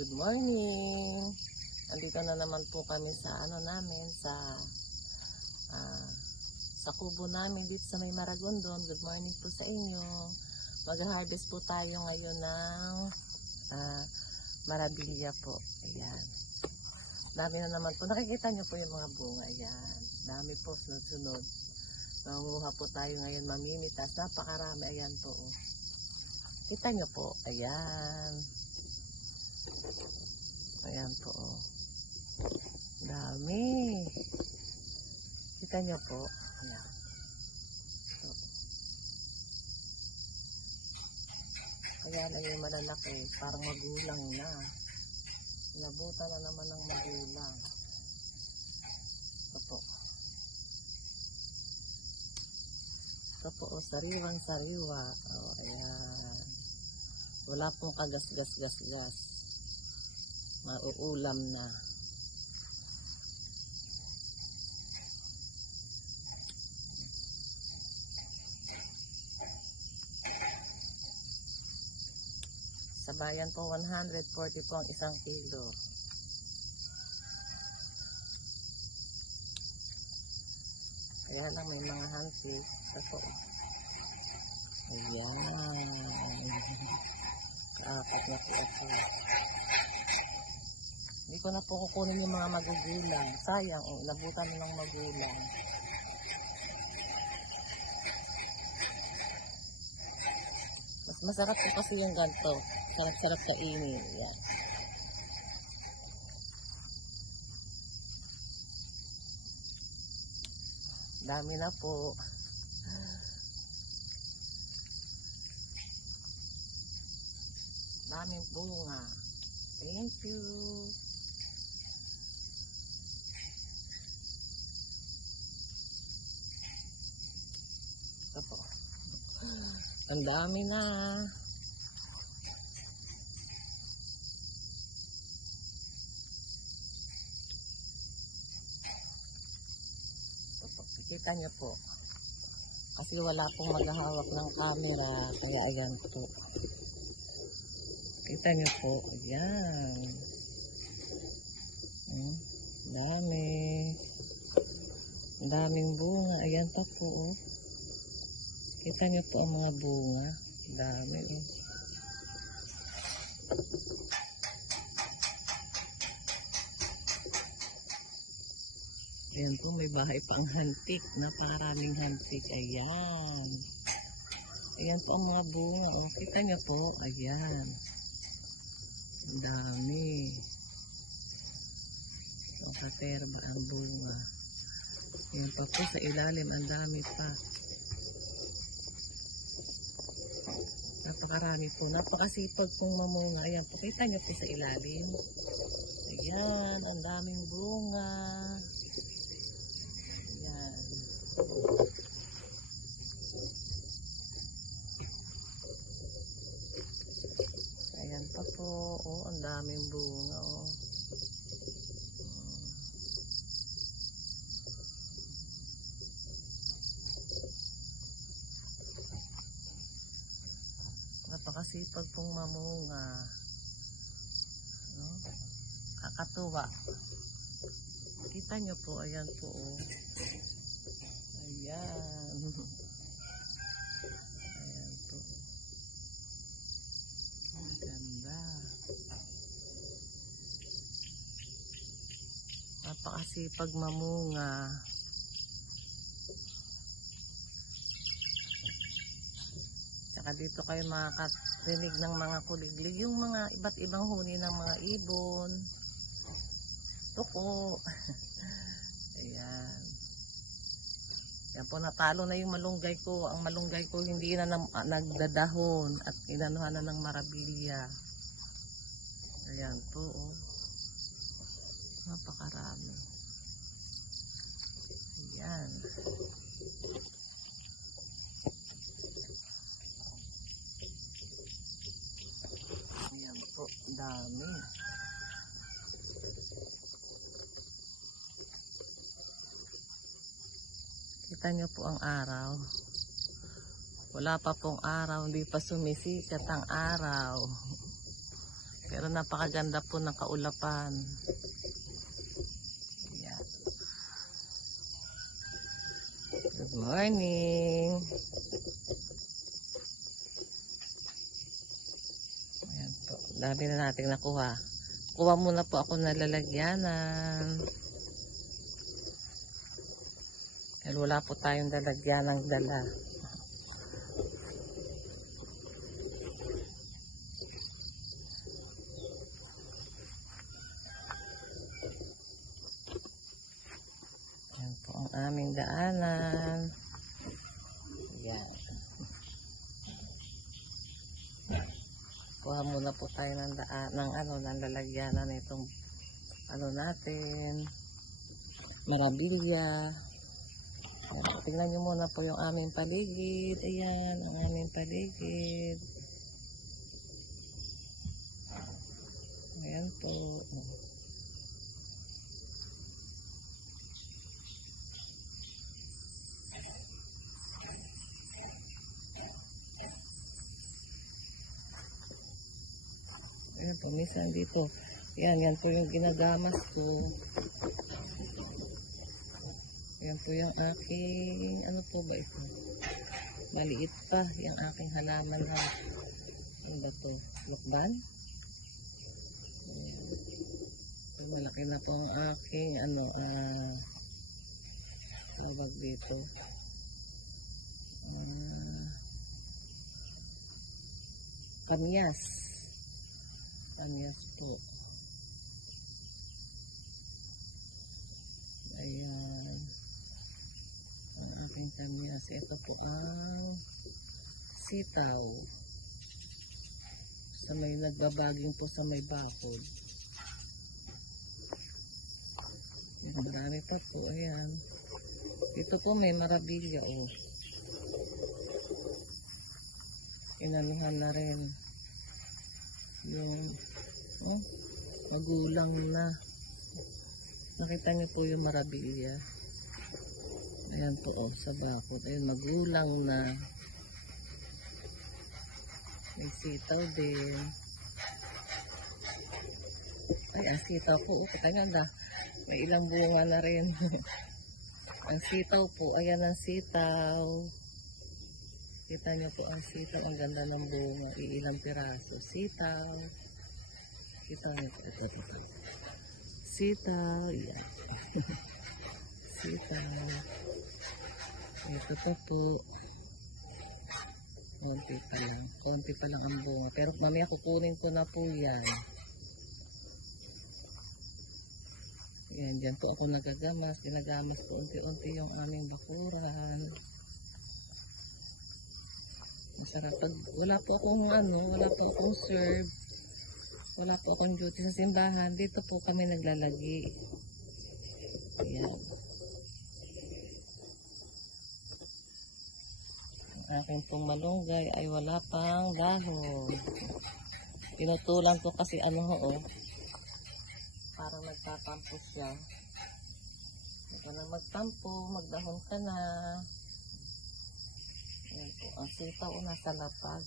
Good morning. Andito na naman po kami sa sa kubo namin dito sa May Maragondon. Good morning po sa inyo. Mag-harvest po tayo ngayon ng marabilya po. Ayan. Dami na naman po. Nakikita nyo po yung mga bunga. Ayan. Dami po, sunod-sunod. Nangunguha po tayo ngayon, mamimitas. Napakarami. Ayan po. Oh. Kita nyo po. Ayan. Ayan po. Oh. Dami. Kita nyo po. Ayan. So, ayan ay yung malalaki. Parang magulang na. Nabuta na naman ng magulang. Ito po. Ito po. Oh, sariwang sariwa. Oh, ayan. Wala pong kagas-gas-gas-gas. Mauulam na. Sa bayan po 140 po ang isang kilo. Kaya lang may mga hantik. Ito. Ayan. Apat na po ako. Hindi ko na po kukunin yung mga magugulang. Sayang, nabutan na ng magulang. Mas masarap po kasi yung ganito. Sarap-sarap sa init. Yan. Dami na po. Daming bunga. Thank you. Ito po. Ang dami na. Ito po. Kita niyo po. Kasi wala pong maghahawak ng camera. Kaya ayan po. Kita niyo po. Ayan. Dami. Daming bunga. Ayan pa po. Oh. Kita niyo po ang mga bunga. Dami. Oh. Ayan po. May bahay pang hantik. Napakaraming hantik. Ayan. Ayan po ang mga bunga. Oh. Kita niyo po. Ayan. Dami. Katerba ang bunga. Ayan pa po sa ilalim. Ang dami pa. Napakarami po. Napakasipag pong mamunga. Ayan po. Kita niyo po sa ilalim. Ayan. Ang daming bunga. Ayan. Ayan pa po. Oh, ang daming bunga. Oh. Napakasipag pong mamunga. No? Kakatuwa. Kita nyo po. Ayan po. Oh. Ayan. Ayan po. Ang ganda. Napakasipag mamunga. Saka dito kayo makakarinig ng mga kuliglig. Yung mga iba't ibang huni ng mga ibon. Tuko. Ayan. Yan po, natalo na yung malunggay ko. Ang malunggay ko hindi na nagdadahon at inanuhan na ng marabilya. Ayan po. Oh. Napakarami. Ayan. Ayan po. Dami. Kita nyo po ang araw. Wala pa pong araw, hindi pa sumisikat ang araw. Pero napakaganda po ng kaulapan. Ayan. Good morning. Ayan po. Dami na natin nakuha. Kuha muna po ako na lalagyanan. Dahil wala po tayong lalagyanang dala. Ayan po ang aming daanan. Ayan. Kuha muna po tayo ng ng lalagyanan nitong natin. Marabilya. Ayan, tingnan nyo muna po yung aming paligid. Ayan, ang aming paligid. Ayan po. Ayan po, minsan dito. Yan po yung ginagamas ko. Yan po yung aking, ano po ba ito? Maliit pa, yung aking halaman na, ano ba ito? Lukban? Ayan. Malaki na po ang aking, tawag dito. Kamyas. Kamyas po. Ayan. Ang aking kamyas. Ito po ang sitaw. Sa may nagbabaging po sa may bakod. Marami pa po. Ayan. Ito po may marabilya. Oh. Inanihan na rin. Yung magulang na. Nakita niyo po yung marabilya. Ayan po sa bakod. Ayan, magulang na. May sitaw din. Ay, ang sitaw po. Kita nga may ilang bunga na rin. Ang sitaw po. Ayan ang sitaw. Kita niyo po ang sitaw. Ang ganda ng bunga. Ilang piraso. Sitaw. Kita niyo po. Ito. Sitaw. Yan. Sitaw. Ito pa po. Konti pa lang. Konti pa lang ang bunga. Pero mamaya kukunin ko na po yan. Yan. Diyan po ako nagagamas. Ginagamas po unti-unti yung aming bakuran. Masarap. Pag wala po akong serve. Wala po akong duty sa simbahan. Dito po kami naglalagi. Ayan. Ang aking pong malunggay ay wala pang dahon. Tinutulan ko kasi parang nagtatampo siya. Ito na magtampo, magdahon ka na. Ayan po. Ang sitaw nasa lapag.